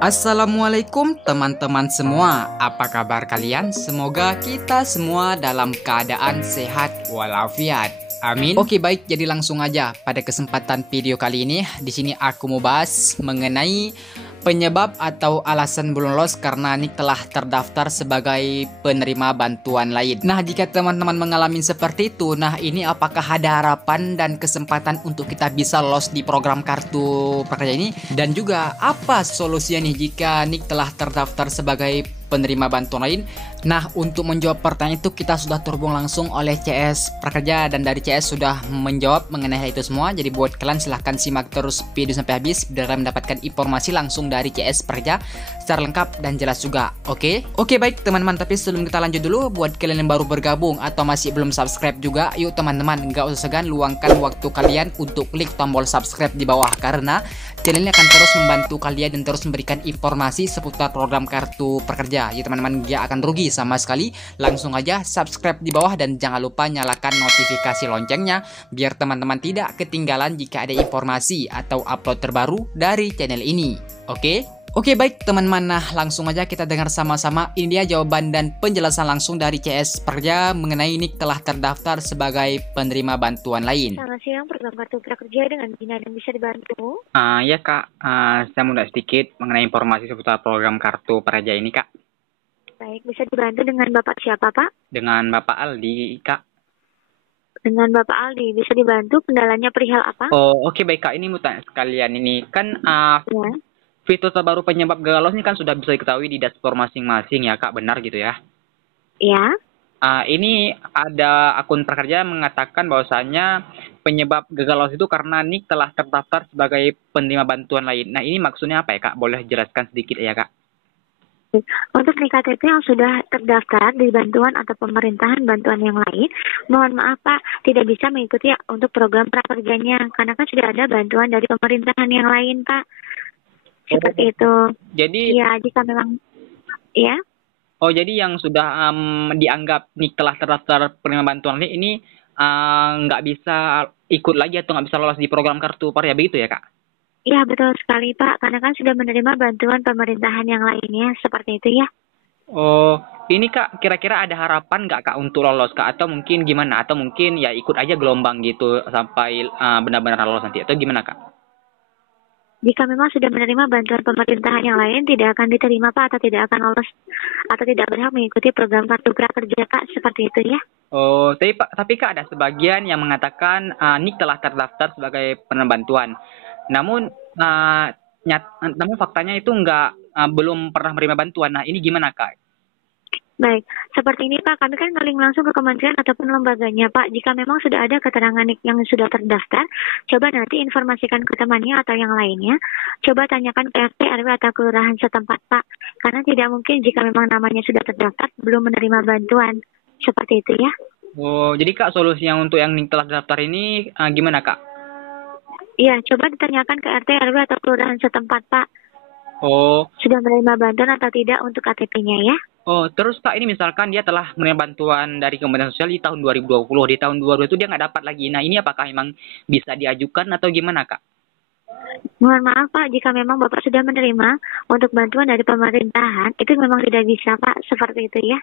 Assalamualaikum teman-teman semua, apa kabar kalian? Semoga kita semua dalam keadaan sehat walafiat. Amin. Oke baik, jadi langsung aja pada kesempatan video kali ini di sini aku mau bahas mengenai penyebab atau alasan belum lolos karena Nick telah terdaftar sebagai penerima bantuan lain. Nah, jika teman-teman mengalami seperti itu, nah ini apakah ada harapan dan kesempatan untuk kita bisa lolos di program kartu prakerja ini? Dan juga apa solusinya nih jika Nick telah terdaftar sebagai penerima bantuan lain? Nah, untuk menjawab pertanyaan itu kita sudah terhubung langsung oleh CS Prakerja dan dari CS sudah menjawab mengenai hal itu semua. Jadi buat kalian silahkan simak terus video sampai habis biar kalian mendapatkan informasi langsung dari CS Prakerja secara lengkap dan jelas juga. Oke, baik teman-teman, tapi sebelum kita lanjut dulu, buat kalian yang baru bergabung atau masih belum subscribe juga, yuk teman-teman nggak usah segan, luangkan waktu kalian untuk klik tombol subscribe di bawah karena channel ini akan terus membantu kalian dan terus memberikan informasi seputar program kartu prakerja. Ya teman-teman, gak akan rugi sama sekali. Langsung aja subscribe di bawah dan jangan lupa nyalakan notifikasi loncengnya biar teman-teman tidak ketinggalan jika ada informasi atau upload terbaru dari channel ini. Oke baik teman-teman, nah langsung aja kita dengar sama-sama. Ini dia jawaban dan penjelasan langsung dari CS Prakerja mengenai Nick telah terdaftar sebagai penerima bantuan lain. Selamat siang, program kartu prakerja dengan Bina yang bisa dibantu. Ya kak, saya mau sedikit mengenai informasi seputar program kartu prakerja ini kak. Baik, bisa dibantu dengan Bapak siapa Pak? Dengan Bapak Aldi kak. Dengan Bapak Aldi, bisa dibantu kendalanya perihal apa? Oh oke baik kak, ini mau tanya sekalian ini kan Ya. fitur terbaru penyebab gagal lolos ini kan sudah bisa diketahui di dashboard masing-masing ya kak, benar gitu ya? Ya. Ini ada akun prakerja mengatakan bahwasanya penyebab gagal lolos itu karena Nick telah terdaftar sebagai penerima bantuan lain. Nah ini maksudnya apa ya kak? Boleh jelaskan sedikit ya kak? Untuk NIKTP yang sudah terdaftar di bantuan atau pemerintahan bantuan yang lain, mohon maaf Pak, tidak bisa mengikuti untuk program prakerjanya karena kan sudah ada bantuan dari pemerintahan yang lain Pak. Seperti itu. Jadi Ya, jika memang ya. jadi yang sudah dianggap Nick telah terdaftar penerima bantuan lain ini nggak bisa ikut lagi atau nggak bisa lolos di program kartu prakerja begitu ya kak? Iya betul sekali Pak, karena kan sudah menerima bantuan pemerintahan yang lainnya, seperti itu ya. Oh, ini kak kira-kira ada harapan nggak kak untuk lolos kak? Atau mungkin gimana? Atau mungkin ya ikut aja gelombang gitu sampai benar-benar lolos nanti? Atau gimana kak? Jika memang sudah menerima bantuan pemerintahan yang lain, tidak akan diterima Pak, atau tidak akan lolos, atau tidak berhak mengikuti program kartu prakerja Pak, seperti itu ya. Oh, tapi kak ada sebagian yang mengatakan Nick telah terdaftar sebagai penerima bantuan. Namun namun faktanya itu belum pernah menerima bantuan. Nah, ini gimana kak? Baik, seperti ini Pak, kami kan ngeling langsung ke kementerian ataupun lembaganya Pak. Jika memang sudah ada keterangan yang sudah terdaftar, coba nanti informasikan ke temannya atau yang lainnya. Coba tanyakan ke RT, RW atau kelurahan setempat Pak. Karena tidak mungkin jika memang namanya sudah terdaftar, belum menerima bantuan. Seperti itu ya. Oh, jadi kak solusinya untuk yang Nick telah terdaftar ini gimana kak? Iya, coba ditanyakan ke RT, RW atau kelurahan setempat Pak. Oh, Sudah menerima bantuan atau tidak untuk KTP-nya ya. terus kak ini misalkan dia telah menerima bantuan dari Kementerian Sosial di tahun 2020, di tahun 2020 itu dia nggak dapat lagi. Nah, ini apakah memang bisa diajukan atau gimana kak? Mohon maaf Pak, jika memang Bapak sudah menerima untuk bantuan dari pemerintahan, itu memang tidak bisa Pak, seperti itu ya.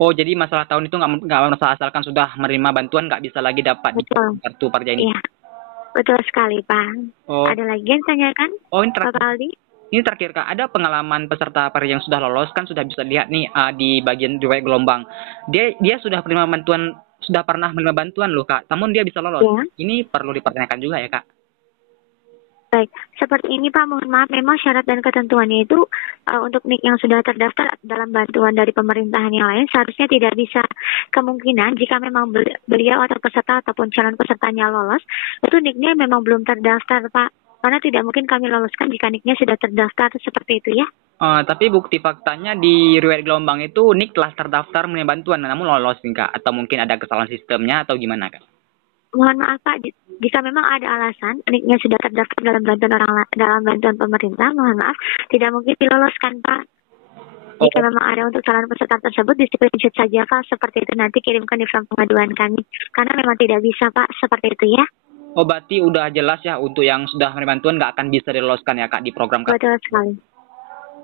Oh, jadi masalah tahun itu nggak masalah asalkan sudah menerima bantuan nggak bisa lagi dapat di Betul. kartu prakerja ini. Iya, betul sekali Pak. Oh, Ada lagi yang tanyakan, oh ini Bapak terakhir. Aldi? Ini terakhir kak, ada pengalaman peserta prakerja yang sudah lolos kan sudah bisa lihat nih di bagian riwayat gelombang. Dia sudah menerima bantuan, sudah pernah menerima bantuan loh kak. Namun dia bisa lolos. Ya. Ini perlu dipertanyakan juga ya kak. Baik, seperti ini Pak, mohon maaf, memang syarat dan ketentuannya itu untuk NIK yang sudah terdaftar dalam bantuan dari pemerintahan yang lain seharusnya tidak bisa. Kemungkinan jika memang beliau atau peserta ataupun calon pesertanya lolos, itu NIK-nya memang belum terdaftar Pak. Karena tidak mungkin kami loloskan jika NIK-nya sudah terdaftar seperti itu ya. Tapi bukti faktanya di riwayat gelombang itu Nick telah terdaftar menerima bantuan, namun lolos nih kak. Atau mungkin ada kesalahan sistemnya atau gimana kak? Mohon maaf Pak, jika memang ada alasan NIK-nya sudah terdaftar dalam bantuan dalam bantuan pemerintah, mohon maaf, tidak mungkin diloloskan Pak. Jika memang ada untuk calon peserta tersebut, di screenshot saja Pak, seperti itu nanti kirimkan di form pengaduan kami. Karena memang tidak bisa Pak, seperti itu ya. Oh, berarti udah jelas ya untuk yang sudah menerima bantuan nggak akan bisa diloloskan ya kak di program kak? Betul sekali.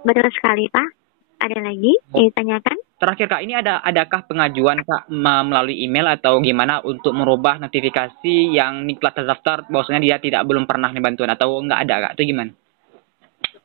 Betul sekali, Pak. Ada lagi yang ditanyakan? Terakhir Kak, ini adakah pengajuan Kak melalui email atau gimana untuk merubah notifikasi yang telah terdaftar bahwasanya dia belum pernah bantuan atau nggak ada Kak? Itu gimana?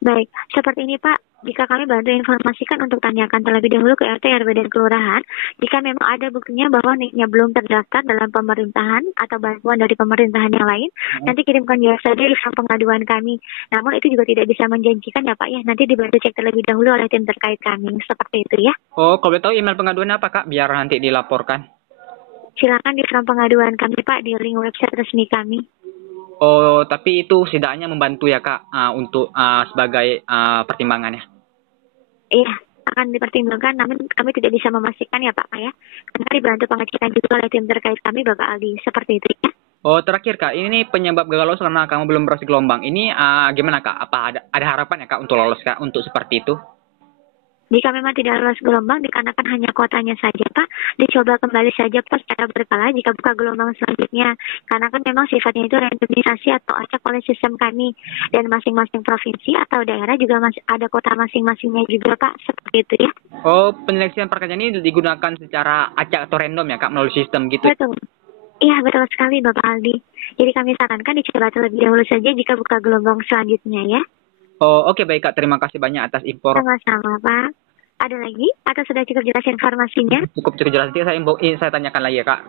Baik, seperti ini Pak. Jika kami bantu informasikan untuk tanyakan terlebih dahulu ke RT, RW, dan kelurahan, jika memang ada buktinya bahwa NIK-nya belum terdaftar dalam pemerintahan atau bantuan dari pemerintahan yang lain, nanti kirimkan dia saja di form pengaduan kami. Namun itu juga tidak bisa menjanjikan ya Pak ya, nanti dibantu cek terlebih dahulu oleh tim terkait kami, seperti itu ya. Oh, kalau boleh tahu email pengaduannya apa Kak? Biar nanti dilaporkan. Silakan di form pengaduan kami Pak, di link website resmi kami. Oh, tapi itu setidaknya membantu ya Kak untuk sebagai pertimbangannya. Iya, akan dipertimbangkan, namun kami tidak bisa memastikan ya Pak ya. Karena dibantu pengecekan juga oleh tim terkait kami, Bapak Aldi. Seperti itu ya. Oh, terakhir Kak, ini penyebab gagal lolos karena kamu belum beroperasi gelombang. Ini gimana Kak? Apa ada harapan ya Kak untuk lolos Kak untuk seperti itu? Jika memang tidak lolos gelombang, dikarenakan hanya kuotanya saja Pak, dicoba kembali saja Pak secara berkala jika buka gelombang selanjutnya. Karena kan memang sifatnya itu randomisasi atau acak oleh sistem kami. Dan masing-masing provinsi atau daerah juga masih ada kota masing-masingnya juga Pak, seperti itu ya. Oh, penyeleksian pekerjaan ini digunakan secara acak atau random ya Kak, melalui sistem gitu? Betul. Iya, betul sekali Bapak Aldi. Jadi kami sarankan dicoba terlebih dahulu saja jika buka gelombang selanjutnya ya. Oh, oke baik Kak. Terima kasih banyak atas info. Sama-sama Pak. Ada lagi? Atau sudah cukup jelas informasinya? Cukup jelas. Saya tanyakan lagi ya Kak.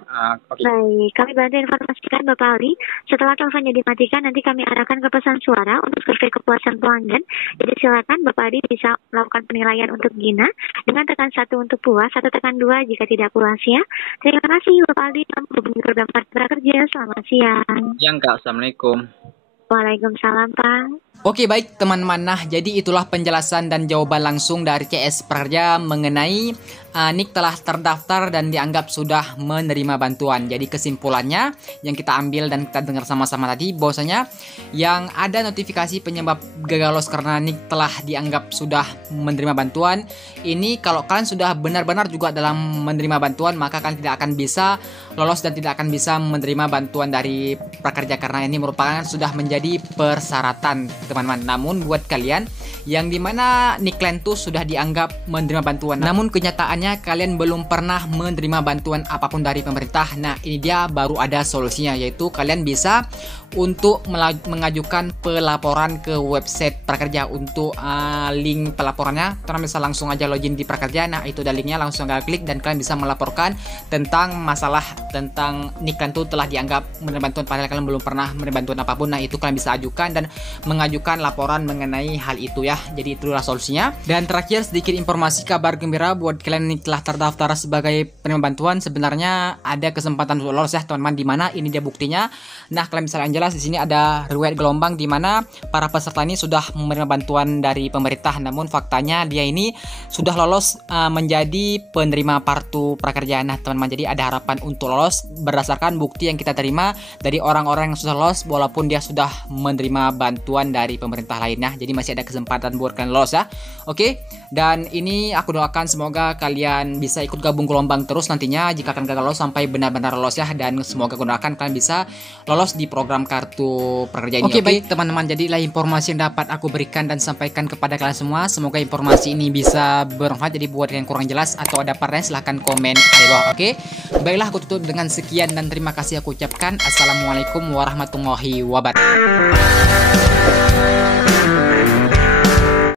Okay. Baik, kami bantu informasikan Bapak Ali. Setelah teleponnya dimatikan, nanti kami arahkan ke pesan suara untuk survei kepuasan pelanggan. Jadi silakan Bapak Ali bisa melakukan penilaian untuk Gina dengan tekan 1 untuk puas, 1 tekan 2 jika tidak puas ya. Terima kasih Bapak Ali. Hubungi program Kartu Prakerja. Selamat siang. Siang Kak. Assalamualaikum. Waalaikumsalam Pak. Oke baik teman-teman, nah jadi itulah penjelasan dan jawaban langsung dari CS Prakerja mengenai NIK telah terdaftar dan dianggap sudah menerima bantuan. Jadi kesimpulannya yang kita ambil dan kita dengar sama-sama tadi bahwasanya yang ada notifikasi penyebab gagal lolos karena NIK telah dianggap sudah menerima bantuan. Ini kalau kalian sudah benar-benar juga dalam menerima bantuan, maka kalian tidak akan bisa lolos dan tidak akan bisa menerima bantuan dari Prakerja karena ini merupakan sudah menjadi persyaratan teman-teman. Namun buat kalian yang dimana NIK kalian tuh sudah dianggap menerima bantuan, namun kenyataannya kalian belum pernah menerima bantuan apapun dari pemerintah. Nah ini dia baru ada solusinya, yaitu kalian bisa untuk mengajukan pelaporan ke website Prakerja. Untuk link pelaporannya kalian bisa langsung aja login di Prakerja. Nah itu ada linknya, langsung klik dan kalian bisa melaporkan tentang masalah tentang NIK kalian tuh telah dianggap menerima bantuan padahal kalian belum pernah menerima bantuan apapun. Nah itu kalian bisa ajukan dan mengajukan laporan mengenai hal itu ya. Jadi itulah solusinya. Dan terakhir sedikit informasi kabar gembira buat kalian yang telah terdaftar sebagai penerima bantuan. Sebenarnya ada kesempatan untuk lolos ya teman-teman. Di mana ini dia buktinya. Nah kalian bisa lihat jelas di sini ada riwayat gelombang di mana para peserta ini sudah menerima bantuan dari pemerintah. Namun faktanya dia ini sudah lolos menjadi penerima Kartu Prakerja. Nah teman-teman, jadi ada harapan untuk lolos berdasarkan bukti yang kita terima dari orang-orang yang sudah lolos walaupun dia sudah menerima bantuan dari pemerintah lainnya. Jadi masih ada kesempatan buat kalian lolos ya. Oke, dan ini aku doakan semoga kalian bisa ikut gabung gelombang terus nantinya jika kalian gagal lolos sampai benar-benar lolos ya. Dan semoga aku doakan kalian bisa lolos di program Kartu Prakerja ini. Oke, baik teman-teman, jadilah informasi yang dapat aku berikan dan sampaikan kepada kalian semua. Semoga informasi ini bisa bermanfaat. Jadi buat yang kurang jelas atau ada pertanyaan silahkan komen di bawah. Oke, baiklah aku tutup dengan sekian dan terima kasih aku ucapkan. Assalamualaikum warahmatullahi wabarakatuh.